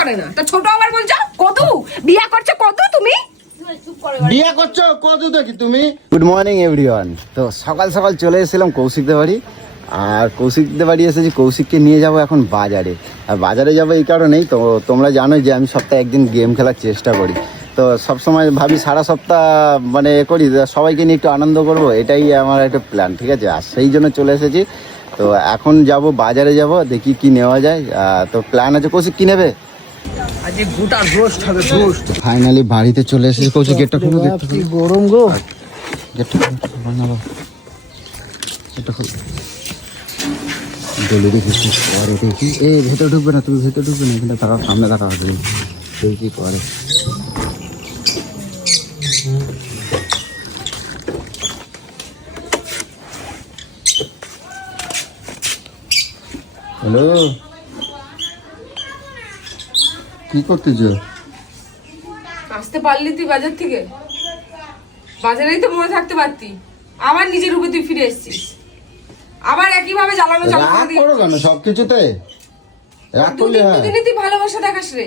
করে না তা ছোট আবার বলছো কত বিয়া করছো কত তুমি বিয়া করছো কত দেখি তুমি। Good morning everyone. তো সকাল সকাল চলে এসেছিলাম কৌশিকদের বাড়ি, আর কৌশিকদের বাড়ি এসেছি কৌশিককে নিয়ে যাব এখন বাজারে। আর বাজারে যাবো এই কারণেই, তো তোমরা জানো যে আমি সপ্তাহে একদিন গেম খেলার চেষ্টা করি। তো সবসময় ভাবি সারা সপ্তাহ মানে করি সবাইকে নিয়ে একটু আনন্দ করব, এটাই আমার একটা প্ল্যান, ঠিক আছে। আর সেই জন্য চলে এসেছি। তো এখন যাব বাজারে, যাব দেখি কি নেওয়া যায়। তো প্ল্যান আছে। কৌশিক কি নেবে? আজকে গোটা রোস্ট হবে রোস্ট। ফাইনালি বাড়িতে চলে এসেছি। কৌশিক গেটটা খুলে দেখতে কি গরম গো। গেটটা বানাবো, এটা খুলে গলি দেখি পরে দেখি। এই ভেতরে ঢুকবে না, তুমি ভেতরে ঢুকবে না, এখানে তারা সামনে দেখা হবে সেই কি করে। হ্যালো, কি করতেছ? আসতে পারলি তুই বাজার থেকে? বাজারেই তো মনে থাকতে পারতি, আবার নিজের রূপে তুই ফিরে এসেছিস, আবার একই ভাবে জ্বালানো চালু করে রাগ দিই। করো কেন সবকিছুতে? রাগ করলে হয়? দুদিনই তুই ভালোবাসা দেখাস রে,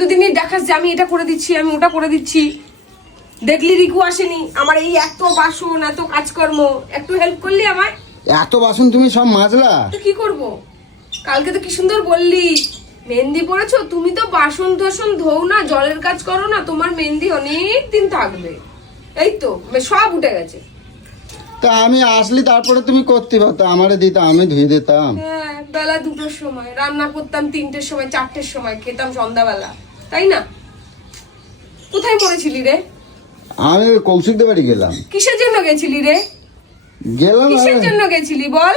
দুদিনই দেখাস যে আমি এটা করে দিচ্ছি, আমি ওটা করে দিচ্ছি। দেখলি রিকু আসেনি, আমার এই এত বাসন এত কাজকর্ম, একটু হেল্প করলি আমায়। এত বাসন তুমি সব মাজলা? তো কি করব, কালকে তো কি সুন্দর বললি মেহেন্দি পড়েছো, তুমি তো বাসন টাসন ধোও না, জলের কাজ করো না, তোমার মেহেন্দি অনেক দিন থাকবে। এই তো সব উঠে গেছে। তা আমি আসলি তারপরে তুমি করতে পারতো, আমারে দিতা, আমি ধুয়ে দিতাম। হ্যাঁ, বেলা 2টোর সময় রান্না করতাম, 3টের সময় 4টের সময় খেতাম সন্ধ্যাবেলা, তাই না? কোথায় পড়েছিলি রে? আমি কৌশিকদের বাড়ি গেলাম। কিসের জন্য গেছিলি রে? গেলাম কিসের জন্য গেছিলি বল?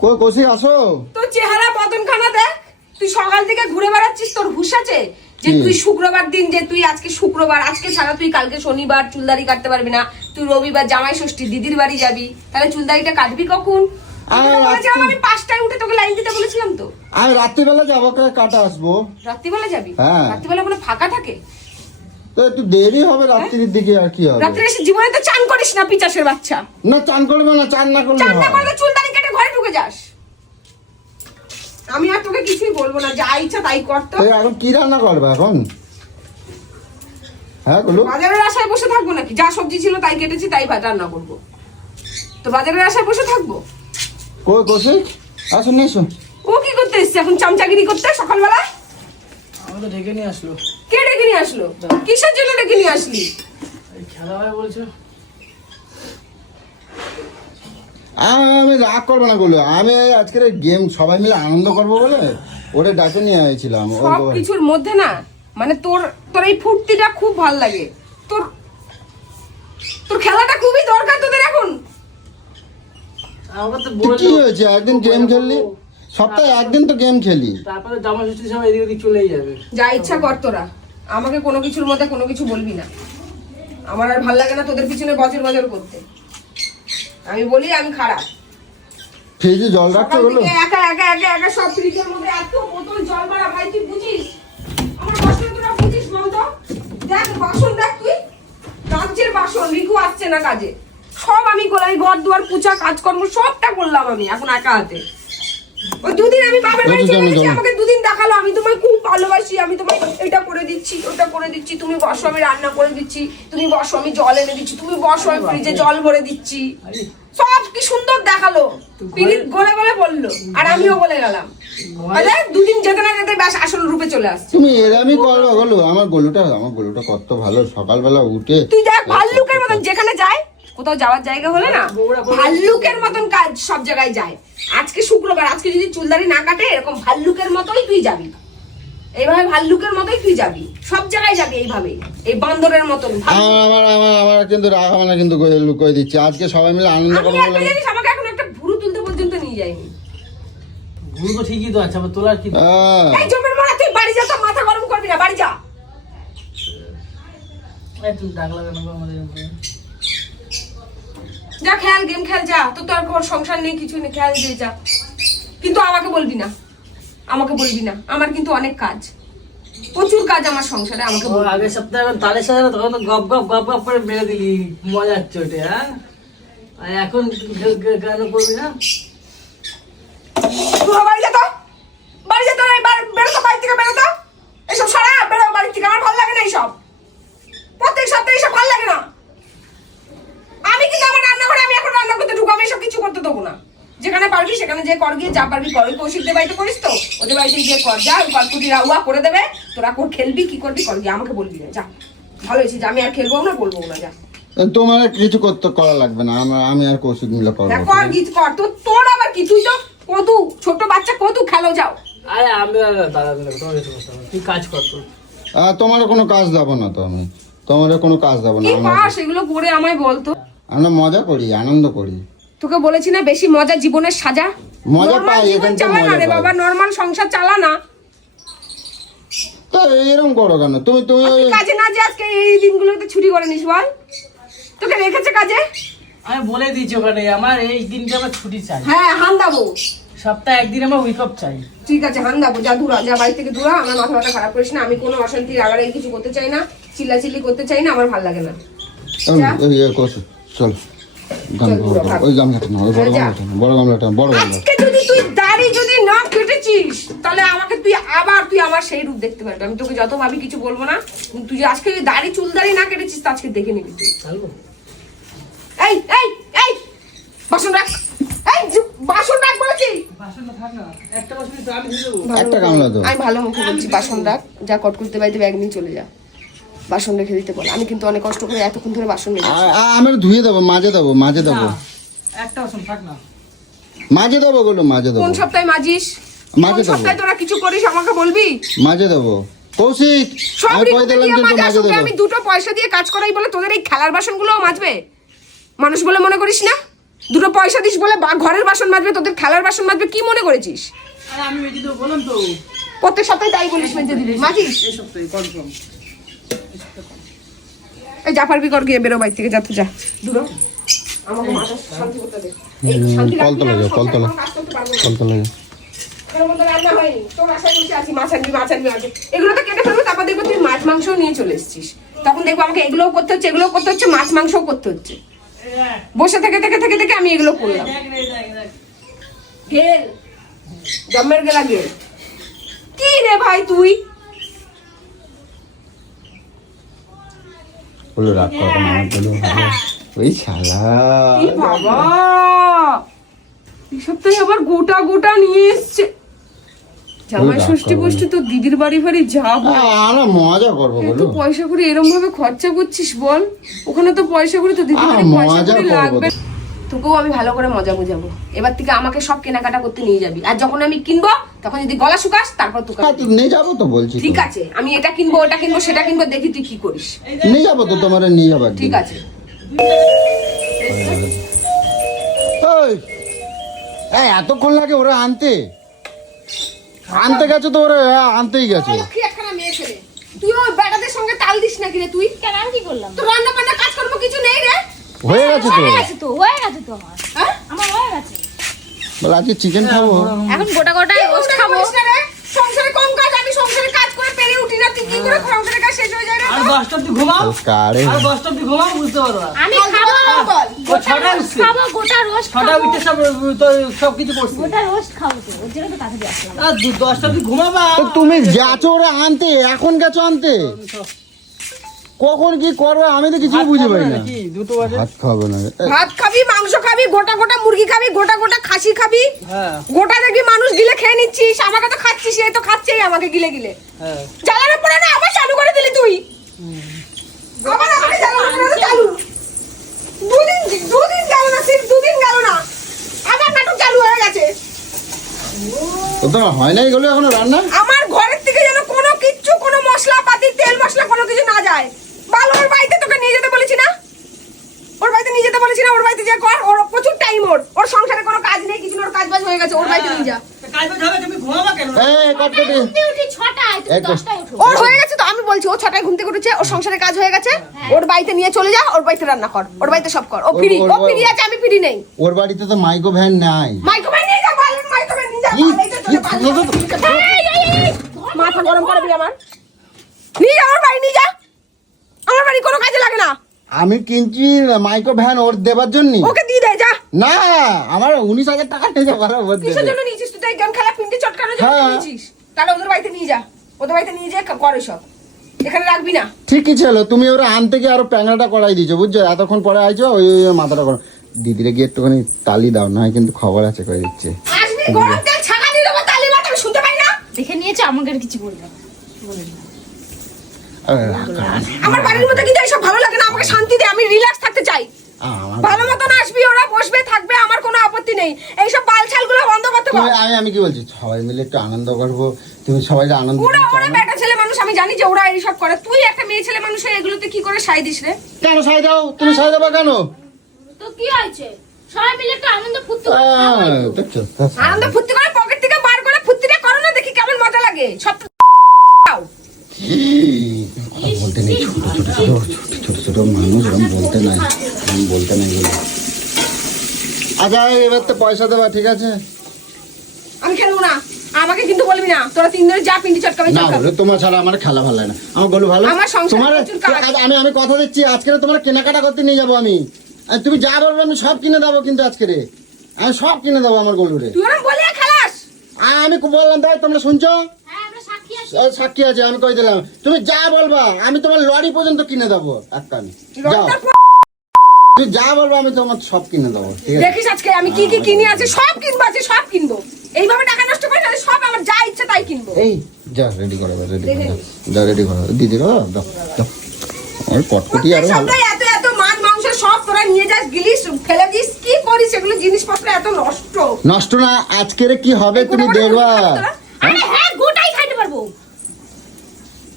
কই কৌশিক আসো। তোর চেহারা বদনখানা দেখ, তুই সকাল থেকে ঘুরে বেড়াচ্ছিস, তোর হুঁশ আছে যে কি? তুই শুক্রবার দিন, যে তুই আজকে শুক্রবার, আজকে ছাড়া তুই কালকে শনিবার চুলদাড়ি কাটতে পারবি না, তুই রবিবার জামাই ষষ্ঠী দিদির বাড়ি যাবি, তাহলে চুলদাড়িটা কাটবি কখন? আমি 5টায় উঠে তোকে লাইন দিতে বলেছিলাম তো। আমি রাত্রিবেলা যাবো, কাটা আসবো। রাত্রিবেলা যাবি? হ্যাঁ। রাত্রিবেলা কোনো ফাঁকা থাকে? তো একটু দেরি হবে রাত্রির দিকে, আর কি হবে। রাত্রে এসে জীবনে তো চান করিস না, পিচাসের বাচ্চা। না চান করবে না, চান না করলে চান না হয়। করলে চুলদাড়ি কেটে ঘরে ঢুকে যাস। আমি আর তোকে কিছুই বলবো না, যা ইচ্ছা তাই কর তো। এই এখন কি রান্না করবে এখন? হ্যাঁ বলো। বাজারের আশায় বসে থাকবো নাকি? যা সবজি ছিল তাই কেটেছি, তাই ভাত রান্না করবো। তো বাজারের আশায় বসে থাকবো? কই কৌশিক আসো, নিয়ে এসো। ও কি করতে এসছে এখন, চামচাগিরি করতে সকালবেলা? আমাকে ডেকে নিয়ে আসলো। কে ডেকে নিয়ে আসলো? কিসের জন্য ডেকে নিয়ে আসলি? এই খেলা হয় বলছো। আমি রাগ করবো না বলে, আমি আজকের গেম সবাই মিলে আনন্দ করবো বলে ওরে ডাকে নিয়ে আসছিলাম। সব কিছুর মধ্যে না, মানে তোর তোর এই ফুর্তিটা খুব ভাল লাগে, তোর তোর খেলাটা খুবই দরকার তোদের এখন। আমাকে তো কি বললো হয়েছে, একদিন গেম খেললি, সপ্তাহে একদিন তো গেম খেলি। তারপরে জামা ষষ্ঠী সব এদিক ওদিক চলেই যাবে। যা ইচ্ছা কর তোরা, আমাকে কোনো কিছুর মধ্যে কোনো কিছু বলবি না। আমার আর ভাল লাগে না তোদের পিছনে বজর বজর করতে। আমি বলি আমি খারাপ। ফ্রিজে জল রাখতে বলো। একা একা একা একা সব ফ্রিজের মধ্যে এত বোতল জল ভরা, ভাই তুই বুঝিস আমার কষ্ট? তোরা বুঝিস বলতো? দেখ বাসন দেখ তুই, কাঁচের বাসন, রিকু আসছে না কাজে, সব আমি গোলাই, ঘর দুয়ার পুছা কাজকর্ম সবটা করলাম আমি এখন একা হাতে। ওই দুদিন আমি বাবার বাড়ি চলে গেছি, আমাকে দুদিন দেখালো আমি তোমায় খুব ভালোবাসি, আমি তোমায় এটা করে দিচ্ছি ওটা করে দিচ্ছি, তুমি বসো আমি রান্না করে দিচ্ছি, তুমি বসো আমি জল এনে দিচ্ছি, তুমি বসো আমি ফ্রিজে জল ভরে দিচ্ছি, সব কি সুন্দর দেখালো, পিরিত গলে গলে বললো, আর আমিও বলে গেলাম। দুদিন যেতে না যেতে ব্যাস আসল রূপে চলে আসছে। তুমি এরামই করো বলো। আমার গলুটা কত ভালো, সকালবেলা উঠে তুই দেখ ভাল্লুকের মতন যেখানে যায়, কোথাও যাওয়ার জায়গা হলে না ভাল্লুকের মতন কাজ সব জায়গায় যায়। আজকে শুক্রবার, আজকে যদি চুলদাড়ি না কাটে এরকম ভাল্লুকের মতোই তুই যাবি, এইভাবে ভাল্লুকের মতোই তুই যাবি, সব জায়গায় যাবি এইভাবে, এই বান্দরের মতন। আমার কিন্তু রাগ হবে না, কিন্তু লুকিয়ে দিচ্ছি, আজকে সবাই মিলে আনন্দ আমি করবো একটা বলে। জিনিস, আমাকে এখন একটা ভুরু তুলতে পর্যন্ত নিয়ে যায়নি। ভুল তো ঠিকই তো আছে, আবার তোলার কি? এই জমের মারা, তুই বাড়ি যা, তো মাথা গরম করবি না, বাড়ি যা। তুই ডাকলা কেন আমাদের? যা খেয়াল, গেম খেল যা, তো তোর ঘর সংসার নেই, কিছু নেই, খেয়াল দিয়ে যা, কিন্তু আমাকে বলবি না, আমাকে বলবি না, আমার কিন্তু অনেক কাজ, প্রচুর কাজ আমার সংসারে, আমাকে বলবি না। আগের সপ্তাহে এখন তালের সাথে তখন তো গপ গপ গপ গপ করে মেরে দিলি মজার চোটে। হ্যাঁ, আর এখন কেন করবি না? তোরা বাড়ি যা, তো বাড়ি যা, তোরা বের তো বাড়ি থেকে বেরো তো, এসব সরা, বেরো বাড়ি থেকে, আমার ভালো লাগে না এইসব, প্রত্যেক সপ্তাহে এসব ভালো লাগে না। আমি কিন্তু আমার রান্নাঘরে আমি এখন রান্না করতে ঢুকবো, আমি এসব কিছু করতে দেবো না। যেখানে পারবি সেখানে যে কর, গিয়ে যা পারবি কর। কৌশিকদের বাড়িতে করিস তো, ওদের বাড়িতে গিয়ে কর, যা কলকুটি রাউয়া করে দেবে, তোরা কোর খেলবি কি করবি কর, গিয়ে আমাকে বলবি না, যা। ভালো হয়েছে যে আমি আর খেলবো না, বলবো না, যা। তোমার আর কিছু করতে করা লাগবে না, আমি আর কৌশিক মিলে করবো। হ্যাঁ, কর গীত কর, তোর আবার কি, তুই তো কত ছোট বাচ্চা, কত খেলো যাও। আরে আমি আর দাদা মিলে তোমার কিছু করতে হবে না। তুই কাজ কর তো। তোমার কোনো কাজ দেবো না তো, আমি তোমার কোনো কাজ দেবো না। কি পাস এগুলো করে আমায় বলতো। আমরা মজা করি, আনন্দ করি। তোকে বলেছি না বেশি মজা জীবনের সাজা। মজা Normal পাই, জীবন এখান থেকে চালা না মজা রে পাই। বাবা, নরমাল সংসার চালা না। তো এরকম করো কেন তুমি? তুমি তুই কাজে না যে আজকে এই দিনগুলোতে ছুটি করে নিস বল, তোকে রেখেছে কাজে। আমি বলে দিয়েছি ওখানে আমার এই দিনটা আমার ছুটি চাই, হ্যাঁ, হান দাবো। সপ্তাহে একদিন আমার উইক অফ চাই। ঠিক আছে, হান দাবো, যা দূরা, যা বাড়ি থেকে দূরা। আমার মাথা ব্যথা খারাপ করিস না, আমি কোনো অশান্তি রাগারাগি কিছু করতে চাই না, চিল্লাচিল্লি করতে চাই না, আমার ভালো লাগে না। যা। কৌশিক চল, ওই গামলাটা না, ওই বড় গামলাটা না, বড় গামলাটা, বড় গামলাটা। আজকে যদি তুই দাড়ি যদি না কেটেছিস, তাহলে আমাকে তুই আমার সেই রূপ দেখতে পারবি। আমি তোকে যত ভাবি কিছু বলবো না, কিন্তু তুই যে আজকে ওই দাড়ি চুল দাড়ি না কেটেছিস, তা আজকে দেখে নিবি তুই। চালবো। এই এই এই বাসন রাখ, এই বাসন রাখ বলেছি। বাসনটা থাক না, একটা বাসন তো আমি ধুয়ে দেবো। একটা গামলা দাও। আমি ভালো মুখে বলছি, বাসন রাখ, যা কট করতে বাড়িতে ব্যাগ নিয়ে চলে যা, বাসন রেখে দিতে বল। আমি কিন্তু অনেক কষ্ট করে এতক্ষণ ধরে বাসন রেখেছি। আমি ধুয়ে দেবো, মাঝে দেবো, মাঝে দেবো, না, একটা বাসন থাক না। মাঝে দেবো, গুলো মাঝে দেবো, কোন সপ্তাহে মাজিস, মাঝে কোন দেবো, সপ্তাহে তোরা কিছু করিস আমাকে বলবি। মাঝে দেবো। কৌশিক সব আমি কই দিলাম কিন্তু মাঝে মাঝে দেবো। আমি দুটো পয়সা দিয়ে কাজ করাই বলে তোদের এই খেলার বাসনগুলোও মাজবে মানুষ বলে মনে করিস না? দুটো পয়সা দিস বলে ঘরের বাসন মাজবে, তোদের খেলার বাসন মাজবে, কি মনে করেছিস? আরে আমি মেজে দেবো বললাম তো, প্রত্যেক সপ্তাহে তাই বলিস মেজে দিবি, মাজিস। এই সপ্তাহে কনফার্ম। এই যা পারবি কর, গিয়ে বেরো বাড়ি থেকে, যা তুই যা দূর হ। আমাকে মাথা শান্তি করতে দে। এই শান্তি রাখবি না, আমি সংসারে কোনো কাজ করতে পারবো না। কলতলা যাও। এর মধ্যে রান্না হয়নি, তোর আশায় বসে আছি, মাছ আনবি মাছ আনবি মাছ আনবি। এগুলো তো কেটে ফেলবো, তারপর দেখবো তুই মাছ মাংসও নিয়ে চলে এসেছিস। তখন দেখবো আমাকে এগুলোও করতে হচ্ছে, এগুলোও করতে হচ্ছে, মাছ মাংসও করতে হচ্ছে। বসে থেকে থেকে থেকে থেকে আমি এগুলো করলাম। গেল জন্মের গেলা গেল। কি রে ভাই তুই? বলো রাগ করো না, আমার বলো ওই শালা। এই বাবা, এই সপ্তাহে আবার গোটা গোটা নিয়ে এসছে। জামাই ষষ্ঠী পুষ্টি তো দিদির বাড়ি বাড়ি যাবো, আমরা মজা করবো এত বলো। পয়সা করে এরম ভাবে খরচা করছিস বল? ওখানে তো পয়সা করে তো দিদির বাড়ি পয়সা মজা করে করবো। লাগবে। তোকেও আমি ভালো করে মজা বুঝাবো। এবার থেকে আমাকে সব কেনাকাটা করতে নিয়ে যাবি, আর যখন আমি কিনবো তখন যদি গলা শুকাস তারপর তোকে হ্যাঁ, তুই নিয়ে যাবো তো বলছি তো। ঠিক আছে, আমি এটা কিনবো ওটা কিনবো সেটা কিনবো, দেখি তুই কি করিস। নিয়ে যাবো তো, তোমার নিয়ে যাবো একদিন। ঠিক আছে। ওই, এই এতক্ষণ লাগে ওরা আনতে গেছে তো, ওরা আনতেই গেছে। লক্ষ্মী একখানা মেয়ে ছেলে, তুই ওই বেটাদের সঙ্গে তাল দিস নাকি রে? তুই কেন আমি কি করলাম? তোর রান্না বান্না কাজ করবো কিছু নেই রে? হয়ে গেছে তো, হয়ে গেছে তো আমার। হ্যাঁ? আমার হয়ে গেছে। বলে আজকে চিকেন খাবো। এখন গোটা গোটা কি রোস্ট মনে খাবো। করিস না রে? সংসারে কম কাজ, আমি সংসারে কাজ করে পেরে উঠি না, তুই কি করে সংসারে কাজ শেষ হয়ে যায় রে? আর 10টা অব্দি ঘুমাও, কারে আর 10টা অব্দি ঘুমাও, বুঝতে পারবা। আমি বল, খাবো বল। গোটা ছটা রোস্ট উঠছে। খাবো, গোটা রোস্ট 6টা খাবো। উঠে সব কিছু করছি। গোটা রোস্ট খাবো তো, ওর জন্য তো তাড়াতাড়ি আসলাম। আর 10টা অব্দি ঘুমাবা। তো তুমি গেছো ওরা আনতে, এখন গেছো আনতে, কখন কি করবে আমি তো কিছু বুঝতে পারি না। কি দুটো বাজে? ভাত খাবো না রে। ভাত খাবি, মাংস খাবি, গোটা গোটা মুরগি খাবি, গোটা গোটা খাসি খাবি, হ্যাঁ গোটা দেখবি মানুষ গিলে খেয়ে নিচ্ছিস, আমাকে তো খাচ্ছিস, এই তো খাচ্ছেই আমাকে গিলে গিলে। হ্যাঁ। জ্বালানো পড়ে না আবার চালু করে দিলি তুই, আবার আমাকে জ্বালানো পড়ে চালু। দুদিন গেল না, ঠিক দুদিন গেল না, আবার নাটক চালু হয়ে গেছে। তো তোমার হয় না এগুলো এখনো রান্না? আমার ঘরের থেকে যেন কোনো কিচ্ছু, কোনো মশলা পাতি তেল মশলা কোনো কিছু না যায়। বালুর বাড়িতে তোকে নিয়ে যেতে বলেছি না, ওর বাড়িতে নিয়ে যেতে বলেছি না, ওর বাড়িতে যে কর, ওর প্রচুর টাইম, ওর সংসারে কোনো কাজ নেই কিছু, ওর কাজ বাজ হয়ে গেছে, ওর বাড়িতে নিয়ে যা। কাজ বাজ হবে, তুমি ঘুমাবা কেন? এই কটকটি উঠতে উঠি 6টায়, তুমি এই তো। 10টায় উঠো। ওর হয়ে গেছে তো, আমি বলছি ও 6টায় ঘুম থেকে উঠেছে, ওর সংসারে কাজ হয়ে গেছে, ওর বাড়িতে নিয়ে চলে যা, ওর বাড়িতে রান্না কর, ওর বাড়িতে সব কর। ও ফ্রি, ও ফ্রি আছে, আমি ফ্রি নেই। ওর বাড়িতে তো মাইক্রো ভ্যান নাই। মাইক্রোওয়েভ নিয়ে যা, বালুর মাইক্রোওয়েভ নিয়ে যা, ই, বাড়িতে চলে বালুর। এই, মাথা গরম করবি আমার, নিয়ে যা ওর বাড়ি, নিয়ে যা, আমার বাড়ি কোনো কাজে লাগে না। আমি কিনছি মাইক্রো ভ্যান ওর দেবার জন্য। ওকে দিয়ে দে যা। না, আমার 19,000 টাকা নিয়ে যাবো, ওর কিসের দেবে। জন্য নিয়েছিস তুই? গেম খেলা পিন্ডি চটকানোর জন্য হ্যাঁ। নিয়েছিস? তাহলে ওদের বাড়িতে নিয়ে যা। ওদের বাড়িতে নিয়ে যেয়ে করে সব, এখানে রাখবি না। ঠিকই ছিল, তুমি ওরা আনতে গিয়ে আরো প্যাংরাটা করাই দিয়েছো বুঝছো, এতক্ষণ পরে আইছো ওই মাথাটা করো। দিদিরে গিয়ে একটুখানি তালি দাও, না হয় কিন্তু খবর আছে করে দিচ্ছে। আসবি গরম তেল ছাকা দিয়ে দেবো, তালি মাথা আমি শুনতে পাই না। দেখে নিয়েছে, আমাকে আর কিছু বলবে না। আমার বাড়ির মধ্যে কিন্তু এইসব ভালো লাগে না, আমাকে শান্তি দে, আমি রিল্যাক্স থাকতে চাই। ভালো মতন আসবি, ওরা বসবে থাকবে, আমার কোনো আপত্তি নেই। এইসব বালছালগুলো বন্ধ করতে বল। আমি কি বলছি, সবাই মিলে একটু আনন্দ করবো, তুমি সবাই আনন্দ ওরা করছো ওরা না? বেটা ছেলে মানুষ, আমি জানি যে ওরা এইসব করে। তুই একটা মেয়ে ছেলে মানুষের এগুলোতে কি করে সাই দিস রে? কেন সাই দাও, তুমি সাই দেবা কেন? তো কি হয়েছে, সবাই মিলে একটু আনন্দ ফুর্তি দেখছো আনন্দ ফুর্তি করে পকেট থেকে বার করে ফুর্তিটা করো না, দেখি কেমন মজা লাগে। সব তো খাও। বলতে নেই, ছোট ছোট মানুষ এরকম বলতে নাই, এরকম বলতে নাই বলে। আচ্ছা এবার তো পয়সা দেবা, ঠিক আছে? আমি খেলবো না, আমাকে কিন্তু বলবি না। তোরা তিনজনে যা পিন্ডি চটকাবি না চটকাবি। বলে তোমার ছাড়া আমার খেলা ভালো লাগে না, আমার গলু ভালো। আমার সংসারে তোমার প্রচুর কাজ। আমি কথা দিচ্ছি, আজকে তোমার কেনাকাটা করতে নিয়ে যাবো আমি। আর তুমি যা বলবে আমি সব কিনে দেবো, কিন্তু আজকে আমি সব কিনে দেবো আমার গলুরে। তুই ওরম বলে খেলাস? আর আমি বললাম তাই, তোমরা শুনছো? হ্যাঁ, আমরা সাক্ষী আছি। সাক্ষী আছে, আমি কই দিলাম। তুমি যা বলবা আমি তোমার লরি পর্যন্ত কিনে দেবো একখান। যাও, রক্তর তুমি যা বলবো আমি তোমার সব কিনে দেবো, ঠিক আছে? দেখিস আজকে আমি কি কি কিনে আছে, সব কিনবো, আছে সব কিনবো। এইভাবে টাকা নষ্ট করে না, সব আমার যা ইচ্ছা তাই কিনবো। এই যা রেডি করো, রেডি করো, যা রেডি করো, দিদি দাও দাও দাও। ওই কটকটি আরো ভালো। সবটাই এত এত মাছ মাংস সব তোরা নিয়ে যাস, গিলিস, ফেলে দিস, কি করিস? এগুলো জিনিসপত্র এত নষ্ট। নষ্ট না, আজকের কি হবে তুমি দেখবা। আরে হ্যাঁ, গোটাই খাইতে পারবো,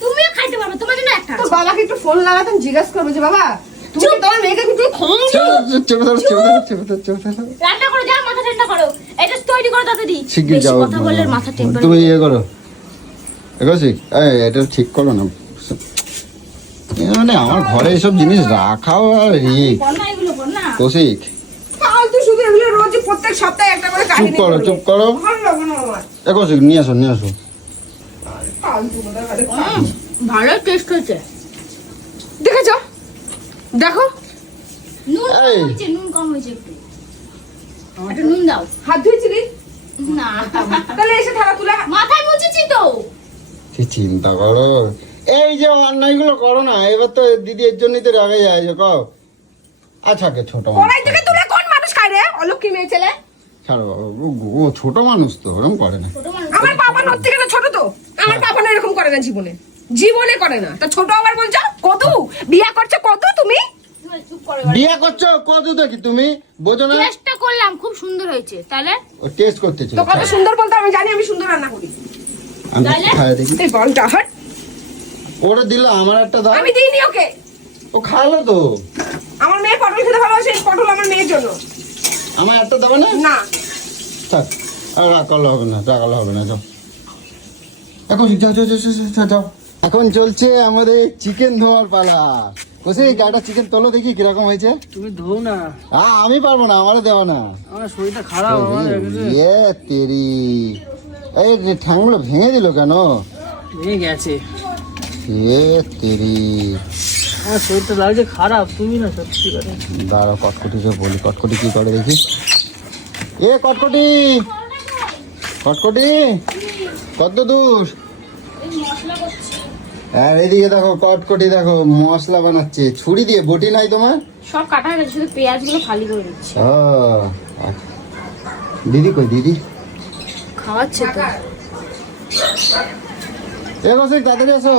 তুমিও খাইতে পারবে, তোমার জন্য একটা তো আছে। বাবাকে একটু ফোন লাগাতাম, জিজ্ঞাসা করবো যে বাবা তুমি কি তোমার মেয়েকে কিছু খাওয়াচ্ছো? রান্না করো, যাও মাথা ঠান্ডা করো, এটা তৈরি করো তাড়াতাড়ি। শিগগির বেশি যাও, কথা বললে মাথা টেম্পার। তুমি ইয়ে করো, এগোছি এটা ঠিক করো না। মানে আমার ঘরে এসব জিনিস রাখাও আর বন্যা এগুলো বন্যা। কৌশিক ফালতু শুধু এগুলো রোজ প্রত্যেক সপ্তাহে একটা করে কাহিনী চুপ করো, করবে। চুপ করো। ভালো লাগে না আমার। কৌশিক নিয়ে আসো, নিয়ে আসো। ফালতু কথা বলে। ভালো টেস্ট হয়েছে। দেখেছো? দেখো নুন কম এই। হয়েছে, নুন কম হয়েছে একটু। একটু নুন দাও। হাত ধুয়েছিলি? না, তাহলে এসে থালা তুলে মাথায় মুছেছি তো। কি চিন্তা করো, এই যে অন্যায়গুলো করো না। এবার তো দিদি এর জন্যই তো রেগে যায় যে কও। আচ্ছা কে ছোট মানুষ। কড়াই থেকে তুলে কোন মানুষ খায় রে? অলক্ষী মেয়ে ছেলে। ছাড়ো বাবা, ও ছোট মানুষ তো ওরকম করে না। ছোট মানুষ। আমার বাবা নর থেকে তো ছোট তো। আমার বাবা না এরকম করে না জীবনে, জীবনে করে না। তা ছোট আবার বলছো কদু? বিয়া করছো কদু তুমি? চুপ করো। বিয়ে করছো কত দেখি তুমি বোঝো না? টেস্টটা করলাম, খুব সুন্দর হয়েছে। তাহলে ও টেস্ট করতেছে। তো কত সুন্দর বলতে আমি জানি, আমি সুন্দর রান্না করি। আমি তাহলে? খাই দেখি। এই বলটা হাট। ওরে দিল, আমার একটা দাও। আমি দিইনি ওকে। ও খালো তো। আমার মেয়ে পটল খেতে ভালোবাসে, এই পটল আমার মেয়ের জন্য। আমার একটা দেবে না? না থাক, আর রাগ করলে হবে না, রাগালে হবে না, যাও। এখন যাও যাও যাও, যাও, যাও, যাও। এখন চলছে আমাদের চিকেন ধোয়ার পালা। কোসে গাটা চিকেন তোলো দেখি কিরকম হয়েছে। তুমি ধো না, আমি পারবো না, আমারও দেওয়া না। আমার শরীরটা খারাপ। ইয়ে তেরি, এই ঠ্যাংগুলো ভেঙে দিল কেন? ভেঙে গেছে, ইয়ে তেরি। আমার শরীরটা লাগছে খারাপ। তুমি না সত্যি করে দাঁড়াও কটকটিকে বলি, কটকটি কি করে দেখি। এ কটকটি, কটকটি কত দূর? আর এদিকে দেখো কটকটি দেখো মশলা বানাচ্ছে ছুরি দিয়ে, বটি নাই তোমার? সব কাটা হয়ে গেছে, শুধু পেঁয়াজগুলো ফালি করে দিচ্ছি। ও আচ্ছা। দিদি কই দিদি? খাওয়াচ্ছে তো। এ কৌশিক তাড়াতাড়ি আসো।